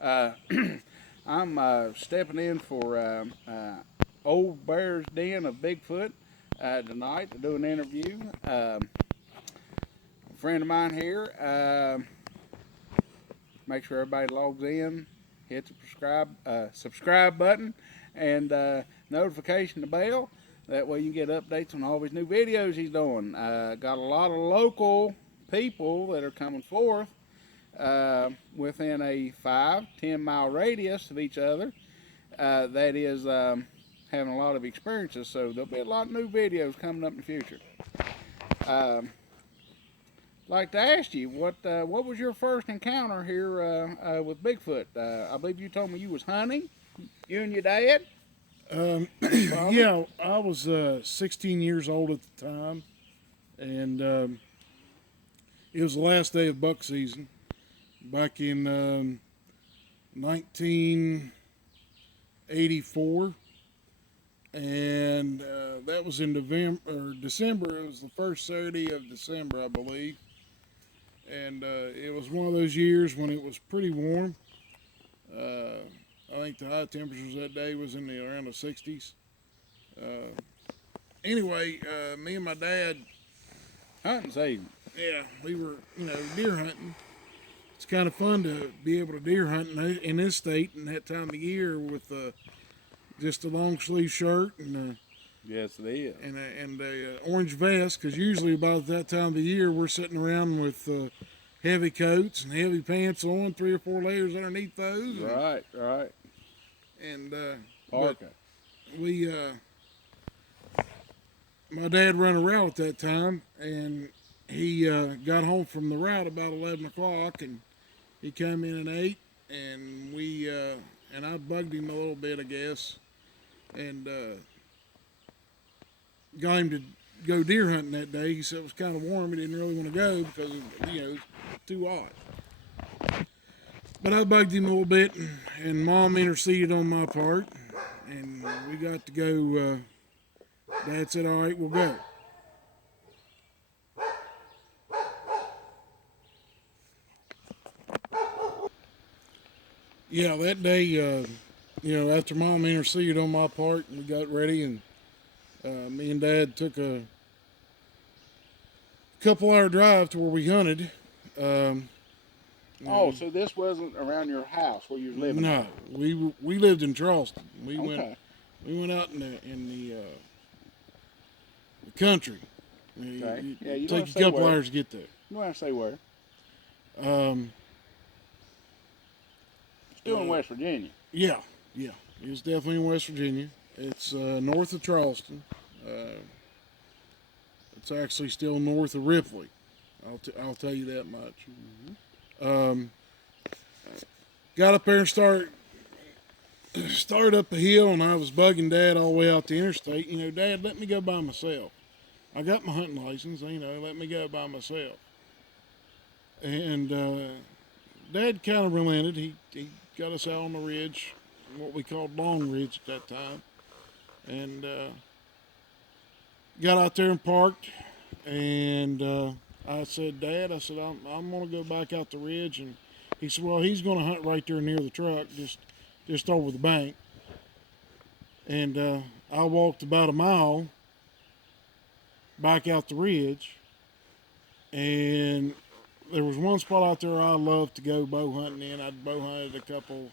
Uh, I'm stepping in for Old Bear's Den of Bigfoot tonight to do an interview. A friend of mine here. Make sure everybody logs in, hit the subscribe button, and notification bell. That way you can get updates on all his new videos he's doing. Got a lot of local people that are coming forth within a 5-10 mile radius of each other. That is having a lot of experiences. So there'll be a lot of new videos coming up in the future. Like to ask you, what was your first encounter here with Bigfoot? I believe you told me you was hunting, you and your dad. Yeah, I was 16 years old at the time, and it was the last day of buck season back in 1984, and that was in November or December. It was the first Saturday of December, I believe, and it was one of those years when it was pretty warm. I think the high temperatures that day was in the around the 60s. Anyway, me and my dad, Hunting season. yeah, we were, deer hunting. It's kind of fun to be able to deer hunt in this state and that time of the year with just a long sleeve shirt and Yes, it is. a orange vest, because usually about that time of the year we're sitting around with heavy coats and heavy pants on, 3 or 4 layers underneath those. Right, right. And Parka. we my dad ran a route at that time, and he got home from the route about 11 o'clock, and he came in and ate, and we and I bugged him a little bit, I guess, and got him to go deer hunting that day. He said it was kind of warm. He didn't really want to go because it was too hot. But I bugged him a little bit, and Mom interceded on my part, and we got to go. Dad said, "All right, we'll go." Yeah, that day, after Mom interceded on my part, we got ready, and me and Dad took a couple-hour drive to where we hunted. Oh, so this wasn't around your house where you was living? No, we lived in Charleston. We Okay. went out in the country. Okay. Yeah, you don't Take have a to say couple where. hours to get there. You don't have to say where. Um, Still in West Virginia. yeah, it was definitely in West Virginia. It's north of Charleston. It's actually still north of Ripley. I'll tell you that much. Got up there and started up a hill, and I was bugging Dad all the way out the interstate. Dad, let me go by myself. I got my hunting license. Let me go by myself. And Dad kind of relented. He got us out on the ridge, what we called Long Ridge at that time, and got out there and parked. And I said, "Dad," I said, I'm going to go back out the ridge. And he said, "Well, he's going to hunt right there near the truck, just over the bank." And I walked about a mile back out the ridge, and there was one spot out there I loved to go bow hunting in. I'd bow hunted a couple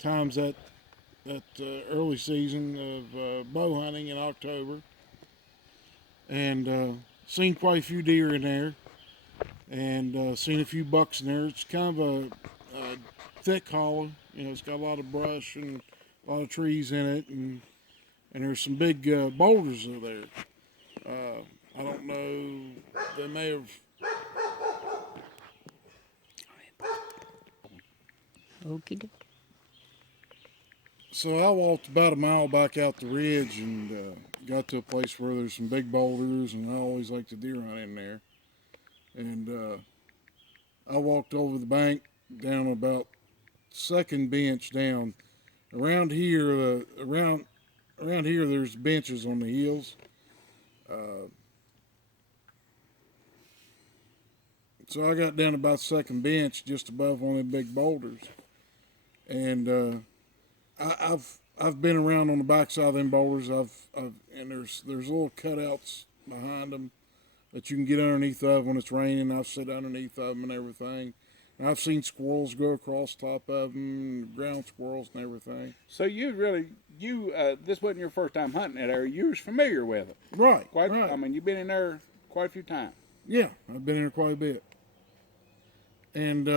times that early season of bow hunting in October, and seen quite a few deer in there, and seen a few bucks in there. It's kind of a thick hollow. It's got a lot of brush and a lot of trees in it, and there's some big boulders over there. I don't know, they may have. Okie dokie. So I walked about a mile back out the ridge and got to a place where there's some big boulders, and I always like to deer hunt in there. And I walked over the bank down about second bench down. Around here, around here, there's benches on the hills. So I got down about second bench, just above one of the big boulders, And I've been around on the backside of them boulders. And there's little cutouts behind them that you can get underneath of when it's raining. I've sit underneath of them and everything. And I've seen squirrels go across top of them, ground squirrels and everything. So this wasn't your first time hunting that area. You was familiar with it. Right, Right. right. You've been in there quite a few times. Yeah, I've been in there quite a bit. And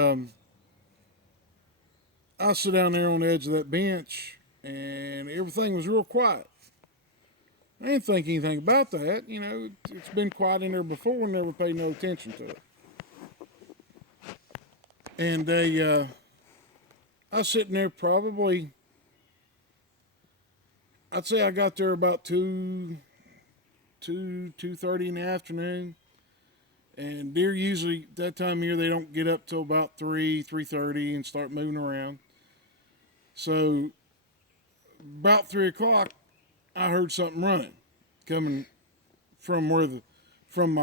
I sit down there on the edge of that bench, and everything was real quiet. I didn't think anything about that. It's been quiet in there before and never paid no attention to it. And I was sitting there probably, I'd say I got there about 2:30 in the afternoon. And deer usually, that time of year, they don't get up till about 3:30 and start moving around. So about 3 o'clock, I heard something running, coming from my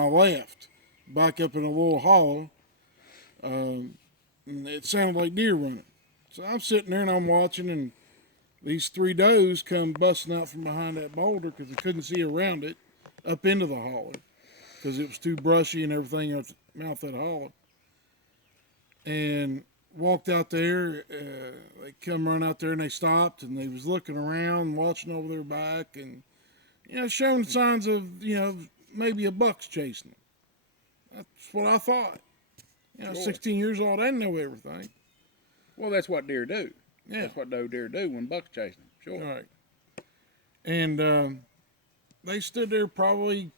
left, back up in a little hollow. And it sounded like deer running. So I'm sitting there and I'm watching, and these 3 does come busting out from behind that boulder because they couldn't see around it up into the hollow because it was too brushy and everything at the mouth of that hollow. And walked out there. They come run out there and they stopped and they was looking around, watching over their back, and showing signs of maybe a buck's chasing them. That's what I thought. Sure. 16 years old, I didn't know everything. Well, that's what deer do. Yeah. That's what doe deer do when bucks chase them. Sure. All right. And they stood there probably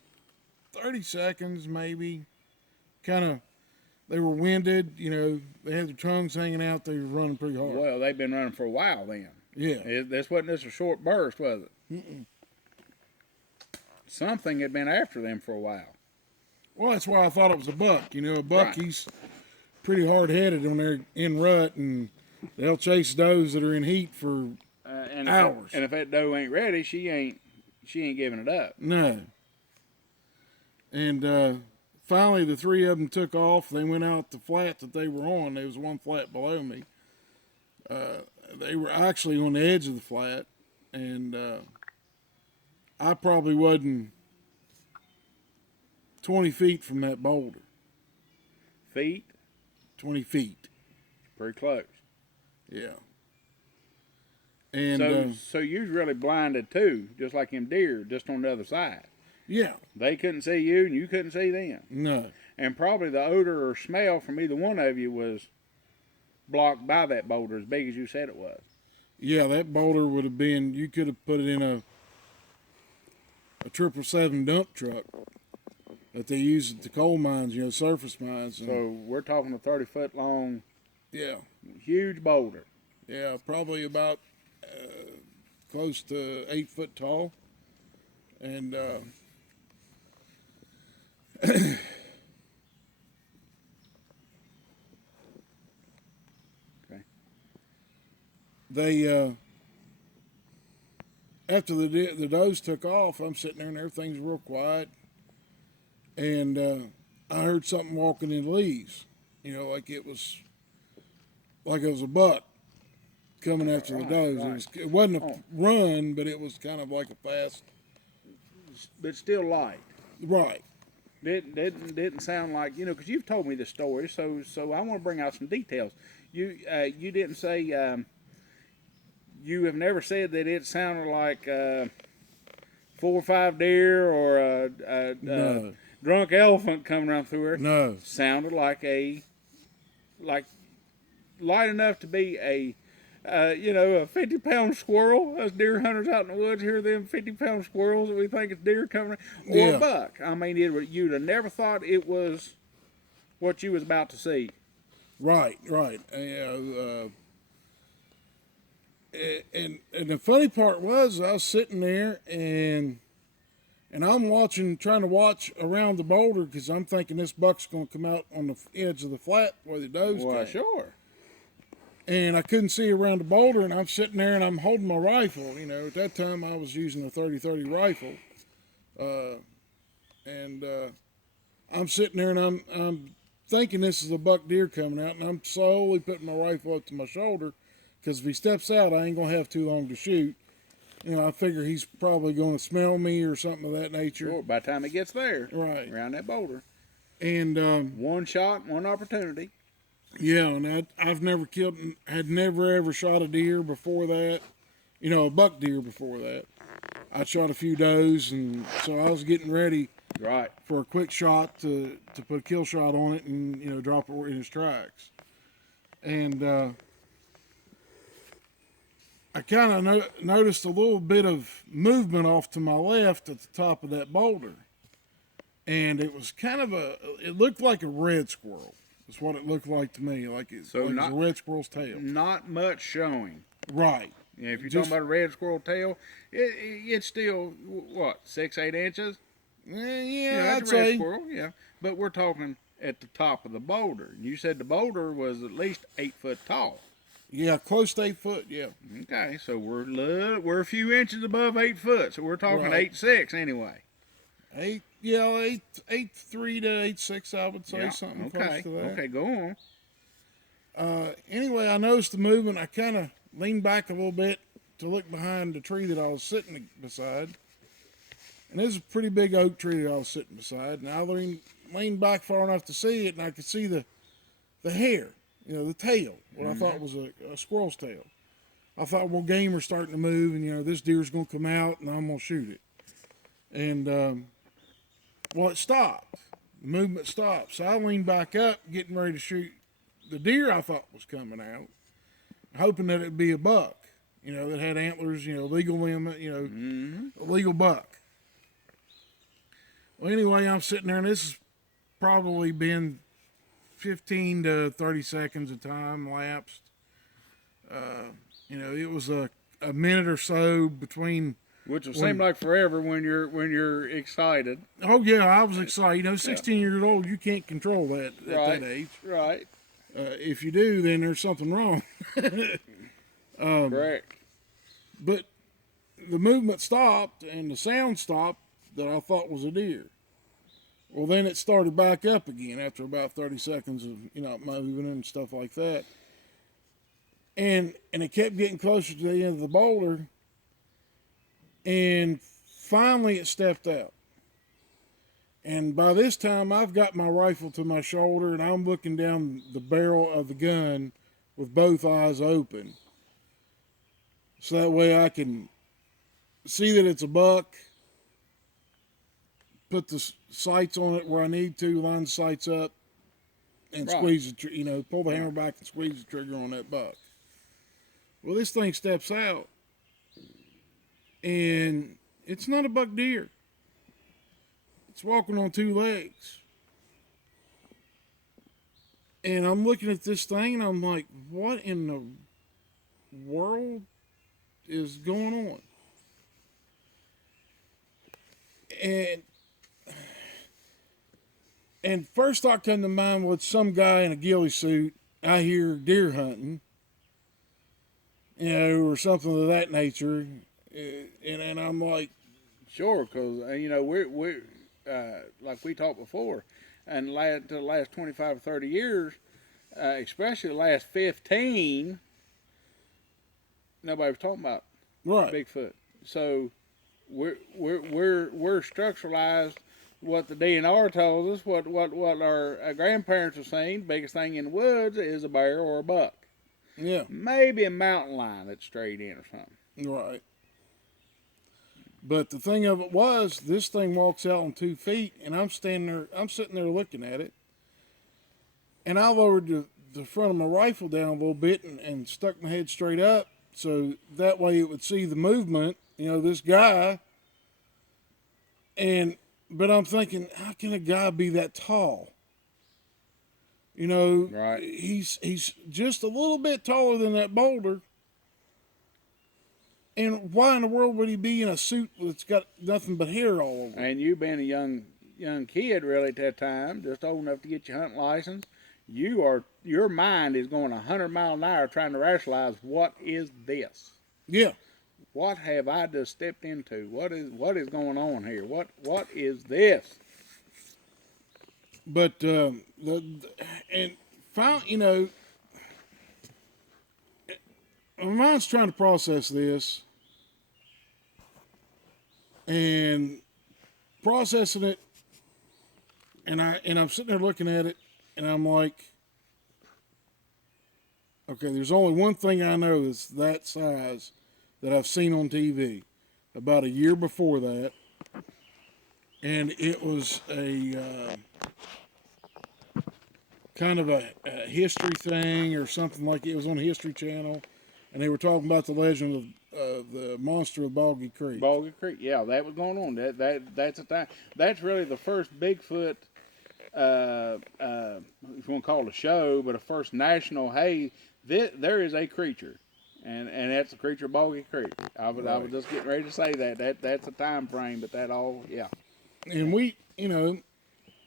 30 seconds, maybe. They were winded. They had their tongues hanging out. They were running pretty hard. Well, they've been running for a while then. Yeah. This wasn't just a short burst, was it? Mm-mm. Something had been after them for a while. Well, that's why I thought it was a buck. A buck, Right. He's pretty hard-headed on their in rut, and they'll chase does that are in heat for hours. And if that doe ain't ready, she ain't giving it up. No. And finally, the 3 of them took off. They went out the flat that they were on. There was one flat below me. They were actually on the edge of the flat, and I probably wasn't 20 feet from that boulder. Feet? 20 feet. Pretty close. Yeah. And So you was really blinded too, just like them deer, just on the other side. yeah. They couldn't see you and you couldn't see them. No. And probably the odor or smell from either one of you was blocked by that boulder, as big as you said it was. Yeah, that boulder would have been, you could have put it in a 777 dump truck that they use at the coal mines, surface mines. And, So we're talking a 30-foot long, yeah. huge boulder. Yeah, probably about close to 8 foot tall. And Okay. They after the does took off, I'm sitting there and everything's real quiet, and I heard something walking in the leaves, like it was a buck coming after the does. Right. It wasn't a run, but it was kind of like a fast. But still light. Right. Didn't sound like, because you've told me this story, so I want to bring out some details. You didn't say, you have never said that it sounded like 4 or 5 deer or a drunk elephant coming around through her. No. Sounded like light enough to be a 50-pound squirrel. Us deer hunters out in the woods hear them 50-pound squirrels that we think is deer coming around, or a buck. I mean, you'd have never thought it was what you was about to see. Right. And the funny part was I was sitting there and I'm trying to watch around the boulder because I'm thinking this buck's going to come out on the edge of the flat where the does Well, came. sure. And I couldn't see around the boulder, and I'm sitting there and I'm holding my rifle. At that time I was using a 30-30 rifle, and I'm sitting there and I'm thinking this is a buck deer coming out, and I'm slowly putting my rifle up to my shoulder because if he steps out, I ain't gonna have too long to shoot. You know, I figure he's probably gonna smell me or something of that nature. Sure, by the time he gets there, Right. around that boulder. And one shot, one opportunity. yeah, and I've never killed, had never ever shot a deer before that. You know, a buck deer before that. I shot a few does, and so I was getting ready Right. for a quick shot to put a kill shot on it and, you know, drop it in his tracks. And I kind of noticed a little bit of movement off to my left at the top of that boulder. And it was kind of it looked like a red squirrel. That's what it looked like to me, like it was a red squirrel's tail. Not much showing. Right. Yeah, if you're talking about a red squirrel tail, it's still, what, 6-8 inches? Yeah, that's a red squirrel, yeah. But we're talking at the top of the boulder. You said the boulder was at least 8 foot tall. Yeah, close to 8 foot, yeah. Okay, so we're a few inches above 8 foot, so we're talking 8'6" anyway. 8'3" to 8'6", I would say, something close to that. Okay, go on. Anyway, I noticed the movement. I kind of leaned back a little bit to look behind the tree that I was sitting beside. And this is a pretty big oak tree that I was sitting beside. And I leaned back far enough to see it, and I could see the hair, you know, the tail, what I thought was a squirrel's tail. I thought, well, game are starting to move, and, you know, this deer's going to come out, and I'm going to shoot it. And, well, it stopped. The movement stopped. So I leaned back up, getting ready to shoot the deer I thought was coming out, hoping that it'd be a buck, you know, that had antlers, you know, legal limit, you know, a legal buck. Well, anyway, I'm sitting there, and this has probably been 15 to 30 seconds of time lapsed. You know, it was a minute or so between. Which will seem like forever when you're excited. Oh yeah, I was excited. You know, 16 years old, you can't control that at that age. Right. If you do, then there's something wrong. Correct. But the movement stopped and the sound stopped that I thought was a deer. Well, then it started back up again after about 30 seconds of, you know, moving and stuff like that. And it kept getting closer to the end of the boulder. And finally it stepped out. And by this time, I've got my rifle to my shoulder, and I'm looking down the barrel of the gun with both eyes open. So that way I can see that it's a buck, put the sights on it where I need to, line the sights up, and squeeze the, you know, pull the hammer back and squeeze the trigger on that buck. Well, this thing steps out, and it's not a buck deer. It's walking on 2 legs. And I'm looking at this thing, and I'm like, what in the world is going on? And first thought come to mind was some guy in a ghillie suit, I hear deer hunting, you know, or something of that nature. And I'm like, sure, because you know we're like we talked before, and the last 25 or 30 years, especially the last 15, nobody was talking about Bigfoot. So we're structuralized. What the DNR tells us, what our grandparents were saying, biggest thing in the woods is a bear or a buck. Yeah. Maybe a mountain lion that strayed in or something. Right. But the thing of it was, this thing walks out on 2 feet, and I'm sitting there looking at it. And I lowered the front of my rifle down a little bit and stuck my head straight up, so that way it would see the movement, you know, this guy. But I'm thinking, how can a guy be that tall? You know, right. He's just a little bit taller than that boulder. And why in the world would he be in a suit that's got nothing but hair all over? And you being a young kid really at that time, just old enough to get your hunting license, your mind is going 100 miles an hour trying to rationalize, what is this? Yeah. What have I just stepped into? What is going on here? What is this? But you know, my mind's trying to process this, and processing it, and I'm sitting there looking at it, and I'm like, okay, there's only one thing I know that's that size that I've seen on TV about a year before that, and it was a kind of a history thing or something like it was on the History Channel, and they were talking about the legend of the monster of Boggy Creek. Boggy Creek, yeah, that was going on. That's a time. That's really the first Bigfoot, if you want to call it a show, but a first national. Hey, there is a creature, and that's the creature of Boggy Creek. I was just getting ready to say that's a time frame, but that all, yeah. And we,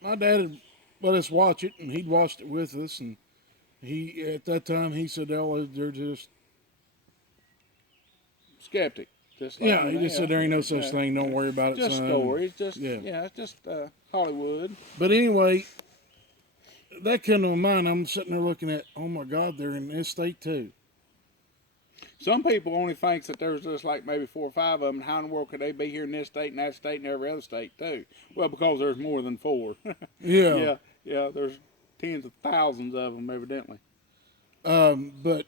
my dad had let us watch it, and he'd watched it with us, and he at that time he said, "Oh, they're just Skeptic. Just like yeah." He just said, "There ain't no such thing. Don't worry about it, just son." stories. Just it's just Hollywood. But anyway, that came to my mind. I'm sitting there looking at, oh my God, they're in this state too. Some people only think that there's just like maybe 4 or 5 of them. How in the world could they be here in this state and that state and every other state too? Well, because there's more than 4. Yeah. Yeah. There's tens of thousands of them, evidently. But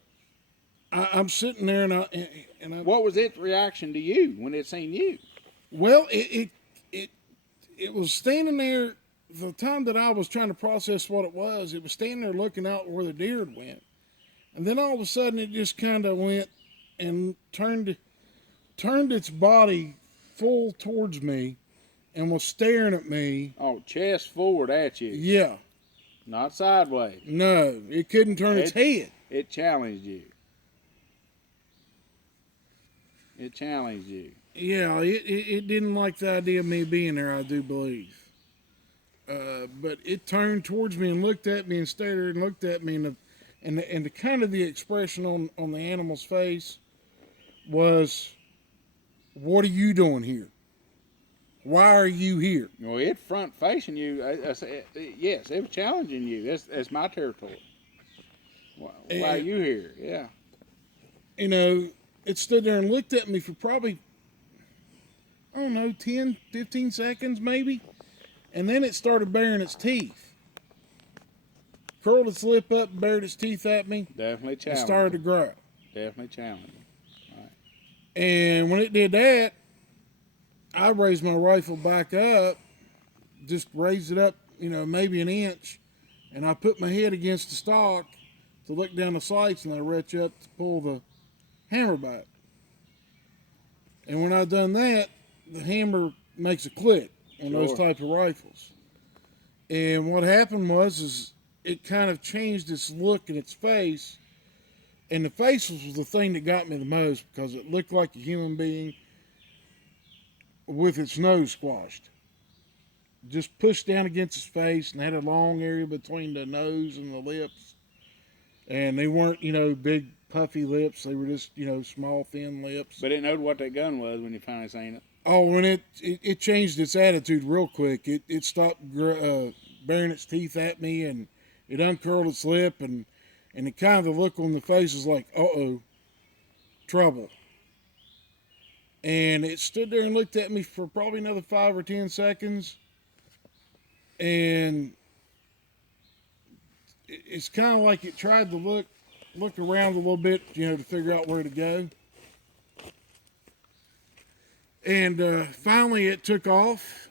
I'm sitting there, and I What was its reaction to you when it seen you? well, it was standing there. The time that I was trying to process what it was standing there looking out where the deer had went, and then all of a sudden it just kind of went and turned its body full towards me, and was staring at me. Oh, chest forward at you. Yeah. Not sideways. No, it couldn't turn its head. It challenged you. It challenged you. Yeah, it didn't like the idea of me being there, I do believe. But it turned towards me and looked at me and stared and looked at me, and the kind of the expression on the animal's face was, "What are you doing here? Why are you here?" Well, it front facing you. Yes, it was challenging you. That's my territory. Why are you here? Yeah. It stood there and looked at me for probably, I don't know, 10, 15 seconds maybe. And then it started baring its teeth. Curled its lip up and bared its teeth at me. Definitely challenging. And started to growl. Definitely challenging. All right. And when it did that, I raised my rifle back up, just raised it up, maybe an inch, and I put my head against the stock to look down the sights, and I reach up to pull the hammer back. And when I done that, the hammer makes a click on those type of rifles. And what happened was it kind of changed its look in its face, and the face was the thing that got me the most, because it looked like a human being with its nose squashed. Just pushed down against its face and had a long area between the nose and the lips. And they weren't, big puffy lips. They were just, small, thin lips. But it knowed what that gun was when you finally seen it. Oh, when it changed its attitude real quick. It stopped baring its teeth at me, and it uncurled its lip, and it kind of the look on the face was like, uh-oh, trouble. And it stood there and looked at me for probably another 5 or 10 seconds. And it's kind of like it tried to look around a little bit, to figure out where to go. And finally it took off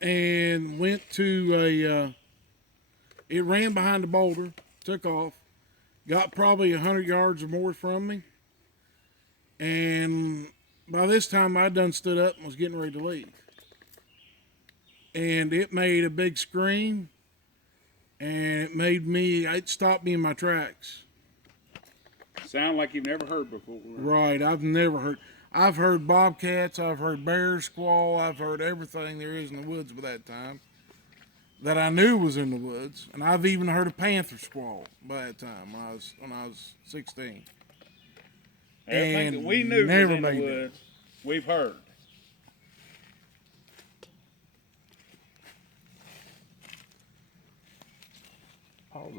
and went to it ran behind the boulder, took off, got probably 100 yards or more from me. And by this time I'd done stood up and was getting ready to leave. And it made a big scream, and it stopped me in my tracks. Sound like you've never heard before. Right, I've heard bobcats, I've heard bears squall, I've heard everything there is in the woods by that time that I knew was in the woods, and I've even heard a panther squall by that time when I was 16. Everything that we knew was in the woods, we've heard. All